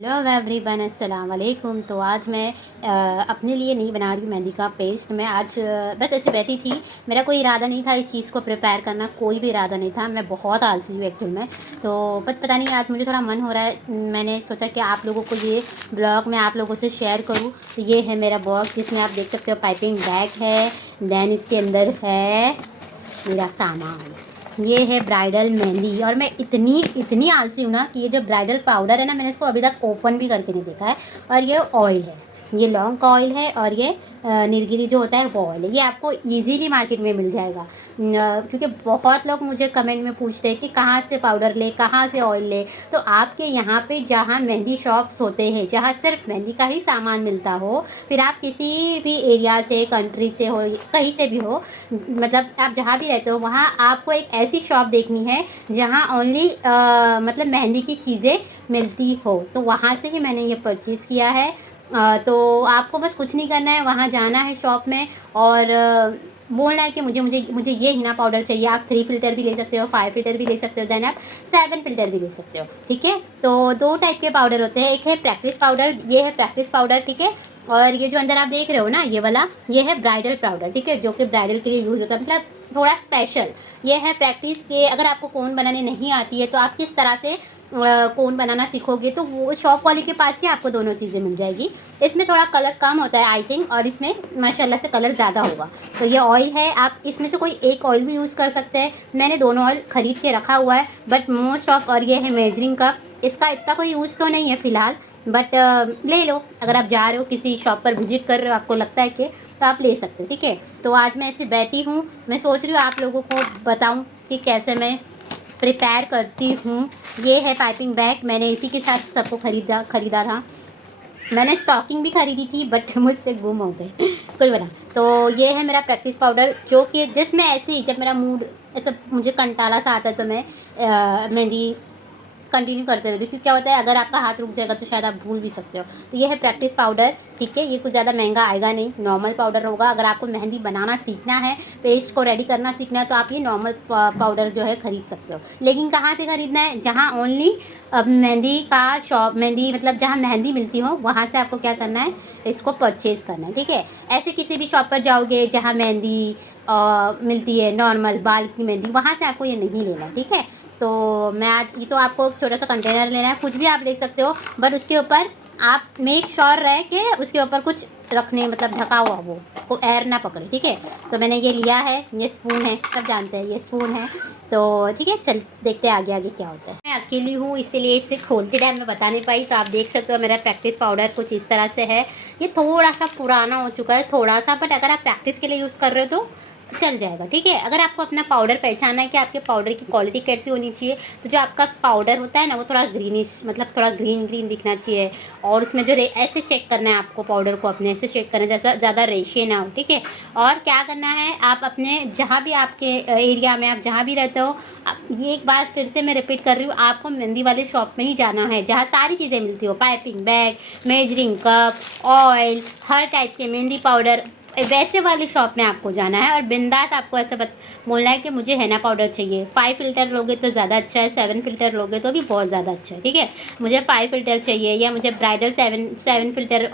Hello everyone, अस्सलाम वालेकुम। तो आज मैं अपने लिए नहीं बना रही हूँ मेहंदी का पेस्ट। मैं आज बस ऐसे बैठी थी। मेरा कोई इरादा नहीं था इस चीज़ को प्रिपेयर करना, कोई भी इरादा नहीं था। मैं बहुत आलसी हूँ एक्चुअल में। तो बट पता नहीं, आज मुझे थोड़ा मन हो रहा है। मैंने सोचा कि आप लोगों को ये ब्लॉग मैं आप लोगों से शेयर करूँ। तो ये है मेरा बॉक्स, जिसमें आप देख सकते हो पाइपिंग बैग है। दैन इसके अंदर है मेरा सामान। ये है ब्राइडल मेहंदी। और मैं इतनी इतनी आलसी हूँ ना कि ये जो ब्राइडल पाउडर है ना, मैंने इसको अभी तक ओपन भी करके नहीं देखा है। और ये ऑयल है, ये लौंग का ऑयल है। और ये नीलगिरी जो होता है वो ऑयल है। ये आपको इजीली मार्केट में मिल जाएगा। क्योंकि बहुत लोग मुझे कमेंट में पूछते हैं कि कहाँ से पाउडर ले, कहाँ से ऑयल ले। तो आपके यहाँ पे जहाँ मेहंदी शॉप्स होते हैं, जहाँ सिर्फ मेहंदी का ही सामान मिलता हो, फिर आप किसी भी एरिया से, कंट्री से हो, कहीं से भी हो, मतलब आप जहाँ भी रहते हो, वहाँ आपको एक ऐसी शॉप देखनी है जहाँ ओनली मतलब मेहंदी की चीज़ें मिलती हो। तो वहाँ से ही मैंने ये परचेज़ किया है। तो आपको बस कुछ नहीं करना है, वहाँ जाना है शॉप में और बोलना है कि मुझे मुझे मुझे ये हीना पाउडर चाहिए। आप 3 फ़िल्टर भी ले सकते हो, 5 फ़िल्टर भी ले सकते हो, देन आप 7 फ़िल्टर भी ले सकते हो। ठीक है। तो 2 टाइप के पाउडर होते हैं। एक है प्रैक्टिस पाउडर, ये है प्रैक्टिस पाउडर। ठीक है। और ये जो अंदर आप देख रहे हो ना, ये वाला, ये है ब्राइडल पाउडर। ठीक है, जो कि ब्राइडल के लिए यूज़ होता है, मतलब थोड़ा स्पेशल। ये है प्रैक्टिस के। अगर आपको कोन बनाने नहीं आती है तो आप किस तरह से कोन बनाना सीखोगे, तो वो शॉप वाले के पास ही आपको दोनों चीज़ें मिल जाएगी। इसमें थोड़ा कलर कम होता है आई थिंक, और इसमें माशाल्लाह से कलर ज़्यादा होगा। तो ये ऑयल है, आप इसमें से कोई एक ऑयल भी यूज़ कर सकते हैं। मैंने दोनों ऑयल ख़रीद के रखा हुआ है, बट मोस्ट ऑफ। और ये है मेजरिंग कप। इसका इतना कोई यूज़ तो नहीं है फ़िलहाल, बट ले लो। अगर आप जा रहे हो किसी शॉप पर विज़िट कर रहे हो, आपको लगता है कि, तो आप ले सकते हो। ठीक है। तो आज मैं ऐसे बैठी हूँ, मैं सोच रही हूँ आप लोगों को बताऊँ कि कैसे मैं प्रिपेयर करती हूँ। ये है पाइपिंग बैग, मैंने इसी के साथ सबको ख़रीदा था। मैंने स्टॉकिंग भी ख़रीदी थी, बट मुझसे गुम हो गए कुछ बना। तो ये है मेरा प्रैक्टिस पाउडर, जो कि जिसमें ऐसे ही जब मेरा मूड ऐसा, मुझे कंटाला सा आता है, तो मैं मेहंदी कंटिन्यू करते रहती हूँ। क्योंकि क्या होता है, अगर आपका हाथ रुक जाएगा तो शायद आप भूल भी सकते हो। तो ये है प्रैक्टिस पाउडर। ठीक है। ये कुछ ज़्यादा महंगा आएगा नहीं, नॉर्मल पाउडर होगा। अगर आपको मेहंदी बनाना सीखना है, पेस्ट को रेडी करना सीखना है, तो आप ये नॉर्मल पाउडर जो है ख़रीद सकते हो। लेकिन कहाँ से ख़रीदना है? जहाँ ओनली मेहंदी का शॉप, मेहंदी मतलब जहाँ मेहंदी मिलती हो, वहाँ से आपको क्या करना है, इसको परचेज़ करना है। ठीक है। ऐसे किसी भी शॉप पर जाओगे जहाँ मेहंदी मिलती है, नॉर्मल बाल की मेहंदी, वहाँ से आपको ये नहीं लेना। ठीक है। तो मैं आज ये, तो आपको एक छोटा सा कंटेनर लेना है, कुछ भी आप ले सकते हो, बट उसके ऊपर आप मेक श्योर रहे कि उसके ऊपर कुछ रखने, मतलब ढका हुआ वो, उसको एयर ना पकड़े। ठीक है। तो मैंने ये लिया है, ये स्पून है, सब जानते हैं ये स्पून है। तो ठीक है, चल देखते हैं आगे आगे क्या होता है। मैं अकेली हूँ, इसलिए इसे खोलते टाइम मैं बता नहीं पाई। तो आप देख सकते हो मेरा प्रैक्टिस पाउडर कुछ इस तरह से है। ये थोड़ा सा पुराना हो चुका है, थोड़ा सा, बट अगर आप प्रैक्टिस के लिए यूज़ कर रहे हो तो चल जाएगा। ठीक है। अगर आपको अपना पाउडर पहचानना है कि आपके पाउडर की क्वालिटी कैसी होनी चाहिए, तो जो आपका पाउडर होता है ना, वो थोड़ा ग्रीनिश, मतलब थोड़ा ग्रीन ग्रीन दिखना चाहिए। और उसमें जो ऐसे चेक करना है आपको, पाउडर को अपने ऐसे चेक करना है जैसा ज़्यादा रेशे ना हो। ठीक है। और क्या करना है, आप अपने जहाँ भी आपके एरिया में आप जहाँ भी रहते हो, ये एक बार फिर से मैं रिपीट कर रही हूँ, आपको मेहंदी वाले शॉप में ही जाना है जहाँ सारी चीज़ें मिलती हो, piping bag, measuring cup, oil, हर टाइप के मेहंदी पाउडर, वैसे वाली शॉप में आपको जाना है। और बिंदास आपको ऐसा बोलना है कि मुझे हेना पाउडर चाहिए। 5 फ़िल्टर लोगे तो ज़्यादा अच्छा है, 7 फ़िल्टर लोगे तो भी बहुत ज़्यादा अच्छा है। ठीक है। मुझे 5 फ़िल्टर चाहिए, या मुझे ब्राइडल 7 फ़िल्टर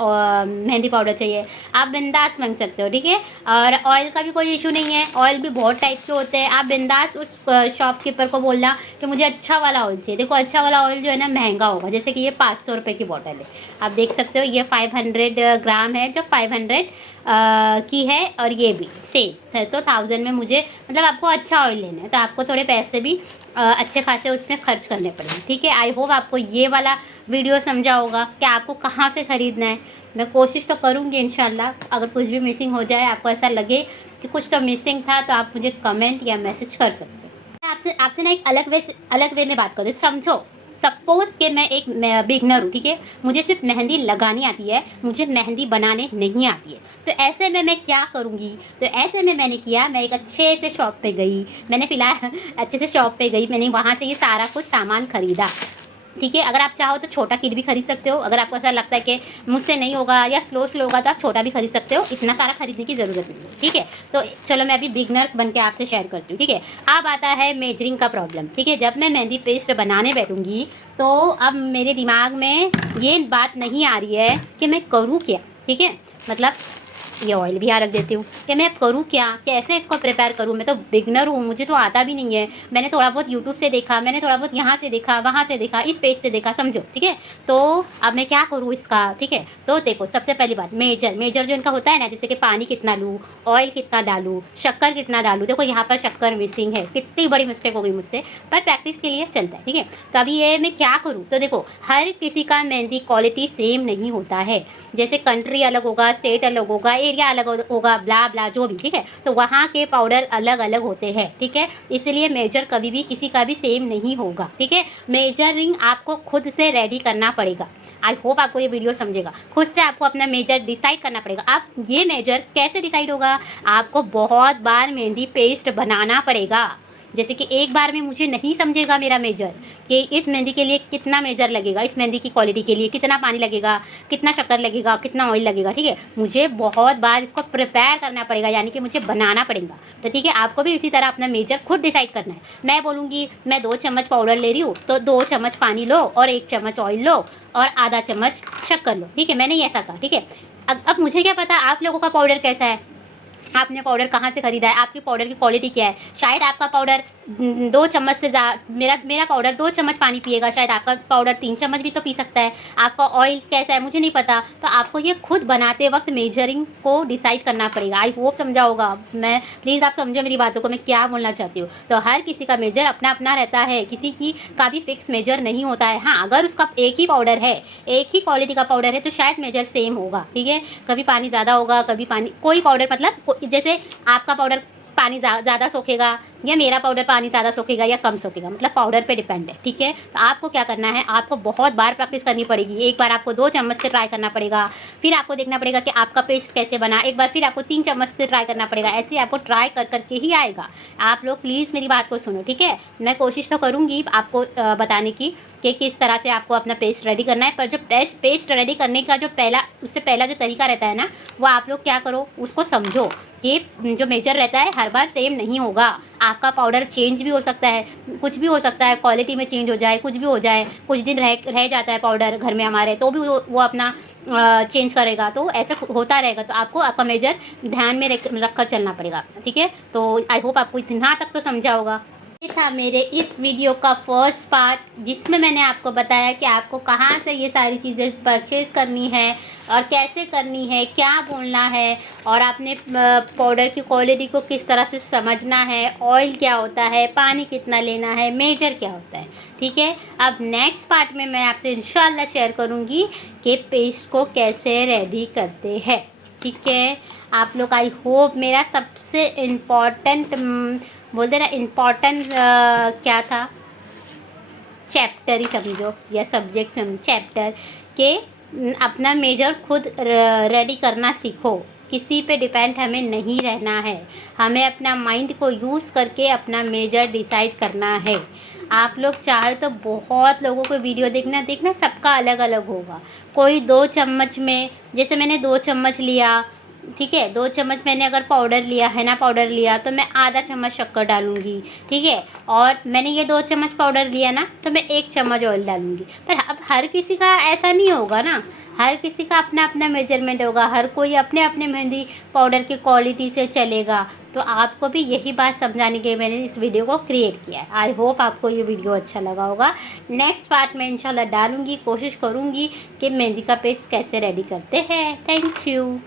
मेहंदी पाउडर चाहिए, आप बिंदास मांग सकते हो। ठीक है। और ऑयल का भी कोई इशू नहीं है, ऑयल भी बहुत टाइप के होते हैं। आप बिंदास उस शॉपकीपर को बोलना कि मुझे अच्छा वाला ऑयल चाहिए। देखो, अच्छा वाला ऑयल जो है ना, महंगा होगा। जैसे कि ये 500 रुपये की बॉटल है, आप देख सकते हो। ये 500 ग्राम है, जो 500 की है। और ये भी सेम है, तो 1000 में मुझे, मतलब आपको अच्छा ऑयल लेना है तो आपको थोड़े पैसे भी अच्छे खासे उसमें खर्च करने पड़ेंगे। ठीक है। आई होप आपको ये वाला वीडियो समझा होगा कि आपको कहाँ से ख़रीदना है। मैं कोशिश तो करूँगी इंशाल्लाह। अगर कुछ भी मिसिंग हो जाए, आपको ऐसा लगे कि कुछ तो मिसिंग था, तो आप मुझे कमेंट या मैसेज कर सकते हो। मैं आपसे आपसे ना एक अलग वे में बात करूँ, समझो। सपोज़ कि मैं एक बिगनर हूँ। ठीक है। मुझे सिर्फ मेहंदी लगानी आती है, मुझे मेहंदी बनाने नहीं आती है। तो ऐसे में मैं क्या करूँगी? तो ऐसे में मैंने किया, मैं एक अच्छे से शॉप पे गई। मैंने फ़िलहाल अच्छे से शॉप पे गई, मैंने वहाँ से ये सारा कुछ सामान ख़रीदा। ठीक है। अगर आप चाहो तो छोटा किट भी खरीद सकते हो, अगर आपको ऐसा लगता है कि मुझसे नहीं होगा या स्लो होगा तो आप छोटा भी खरीद सकते हो, इतना सारा खरीदने की ज़रूरत नहीं है। ठीक है, तो चलो मैं अभी बिगनर्स बन के आपसे शेयर करती हूँ। ठीक है, अब आता है मेजरिंग का प्रॉब्लम। ठीक है, जब मैं मेहंदी पेस्ट बनाने बैठूँगी तो अब मेरे दिमाग में ये बात नहीं आ रही है कि मैं करूँ क्या। ठीक है, मतलब ये ऑयल भी यहाँ रख देती हूँ कि मैं करूँ क्या, कैसे इसको प्रिपेयर करूँ। मैं तो बिगनर हूँ, मुझे तो आता भी नहीं है। मैंने थोड़ा बहुत यूट्यूब से देखा, मैंने थोड़ा बहुत यहाँ से देखा, वहाँ से देखा, इस पेज से देखा, समझो। ठीक है, तो अब मैं क्या करूँ इसका। ठीक है, तो देखो सबसे पहली बात मेजर जो इनका होता है ना, जैसे कि पानी कितना लूँ, ऑयल कितना डालूँ, शक्कर कितना डालूँ। देखो यहाँ पर शक्कर मिसिंग है, कितनी बड़ी मिस्टेक हो गई मुझसे, पर प्रैक्टिस के लिए चलता है। ठीक है, तो अभी ये मैं क्या करूँ। तो देखो हर किसी का मेहंदी क्वालिटी सेम नहीं होता है, जैसे कंट्री अलग होगा, स्टेट अलग होगा, एरिया अलग होगा, ब्ला ब्ला जो भी। ठीक है, तो वहाँ के पाउडर अलग अलग होते हैं। ठीक है, इसलिए मेजर कभी भी किसी का भी सेम नहीं होगा। ठीक है, मेजरिंग आपको खुद से रेडी करना पड़ेगा। आई होप आपको ये वीडियो समझेगा। खुद से आपको अपना मेजर डिसाइड करना पड़ेगा। आप ये मेजर कैसे डिसाइड होगा, आपको बहुत बार मेहंदी पेस्ट बनाना पड़ेगा। जैसे कि एक बार में मुझे नहीं समझेगा मेरा मेजर कि इस मेहंदी के लिए कितना मेजर लगेगा, इस मेहंदी की क्वालिटी के लिए कितना पानी लगेगा, कितना शक्कर लगेगा, कितना ऑयल लगेगा। ठीक है, मुझे बहुत बार इसको प्रिपेयर करना पड़ेगा, यानी कि मुझे बनाना पड़ेगा। तो ठीक है, आपको भी इसी तरह अपना मेजर खुद डिसाइड करना है। मैं बोलूँगी मैं 2 चम्मच पाउडर ले रही हूँ, तो 2 चम्मच पानी लो और 1 चम्मच ऑयल लो और आधा चम्मच शक्कर लो। ठीक है, मैंने ऐसा कहा। ठीक है, अब मुझे क्या पता आप लोगों का पाउडर कैसा है, आपने पाउडर कहाँ से ख़रीदा है, आपकी पाउडर की क्वालिटी क्या है। शायद आपका पाउडर 2 चम्मच से मेरा पाउडर 2 चम्मच पानी पिएगा, शायद आपका पाउडर 3 चम्मच भी तो पी सकता है। आपका ऑयल कैसा है मुझे नहीं पता, तो आपको ये खुद बनाते वक्त मेजरिंग को डिसाइड करना पड़ेगा। आई होप समझा होगा। मैं प्लीज़ आप समझो मेरी बातों को, मैं क्या बोलना चाहती हूँ। तो हर किसी का मेजर अपना अपना रहता है, किसी की का भी फिक्स मेजर नहीं होता है। हाँ, अगर उसका एक ही पाउडर है, एक ही क्वालिटी का पाउडर है, तो शायद मेजर सेम होगा। ठीक है, कभी पानी ज़्यादा होगा, कभी पानी, कोई पाउडर मतलब जैसे आपका पाउडर पानी ज़्यादा सोखेगा या मेरा पाउडर पानी ज़्यादा सोखेगा या कम सोखेगा, मतलब पाउडर पे डिपेंड है। ठीक है, तो आपको क्या करना है, आपको बहुत बार प्रैक्टिस करनी पड़ेगी। एक बार आपको 2 चम्मच से ट्राई करना पड़ेगा, फिर आपको देखना पड़ेगा कि आपका पेस्ट कैसे बना, एक बार फिर आपको 3 चम्मच से ट्राई करना पड़ेगा। ऐसे आपको ट्राई कर करके ही आएगा। आप लोग प्लीज़ मेरी बात को सुनो। ठीक है, मैं कोशिश तो करूँगी आपको बताने की कि किस तरह से आपको अपना पेस्ट रेडी करना है, पर जो पेस्ट रेडी करने का जो उससे पहला जो तरीका रहता है ना, वो आप लोग क्या करो उसको समझो कि जो मेजर रहता है हर बार सेम नहीं होगा। आपका पाउडर चेंज भी हो सकता है, कुछ भी हो सकता है, क्वालिटी में चेंज हो जाए, कुछ भी हो जाए, कुछ दिन रह जाता है पाउडर घर में हमारे, तो भी वो अपना चेंज करेगा। तो ऐसे होता रहेगा, तो आपको आपका मेजर ध्यान में रख कर चलना पड़ेगा। ठीक है, तो आई होप आपको इतना तक तो समझा होगा। ये था मेरे इस वीडियो का फर्स्ट पार्ट, जिसमें मैंने आपको बताया कि आपको कहाँ से ये सारी चीज़ें परचेज़ करनी है और कैसे करनी है, क्या बोलना है, और आपने पाउडर की क्वालिटी को किस तरह से समझना है, ऑयल क्या होता है, पानी कितना लेना है, मेजर क्या होता है। ठीक है, अब नेक्स्ट पार्ट में मैं आपसे इंशाल्लाह शेयर करूँगी कि पेस्ट को कैसे रेडी करते हैं। ठीक है, आप लोग आई होप मेरा सबसे इम्पॉर्टेंट बोलते ना इम्पॉर्टेंट क्या था, चैप्टर ही समझो या सब्जेक्ट समझो, चैप्टर के अपना मेजर खुद रेडी करना सीखो। किसी पे डिपेंड हमें नहीं रहना है, हमें अपना माइंड को यूज़ करके अपना मेजर डिसाइड करना है। आप लोग चाहे तो बहुत लोगों को वीडियो देखना सबका अलग अलग होगा। कोई 2 चम्मच में, जैसे मैंने 2 चम्मच लिया, ठीक है, 2 चम्मच मैंने अगर पाउडर लिया है ना, पाउडर लिया तो मैं आधा चम्मच शक्कर डालूँगी। ठीक है, और मैंने ये 2 चम्मच पाउडर लिया ना, तो मैं 1 चम्मच ऑयल डालूँगी। पर अब हर किसी का ऐसा नहीं होगा ना, हर किसी का अपना अपना मेजरमेंट होगा, हर कोई अपने अपने मेहंदी पाउडर की क्वालिटी से चलेगा। तो आपको भी यही बात समझाने के लिए मैंने इस वीडियो को क्रिएट किया है। आई होप आपको ये वीडियो अच्छा लगा होगा। नेक्स्ट पार्ट में इंशाल्लाह डालूँगी, कोशिश करूँगी कि मेहंदी का पेस्ट कैसे रेडी करते हैं। Thank you.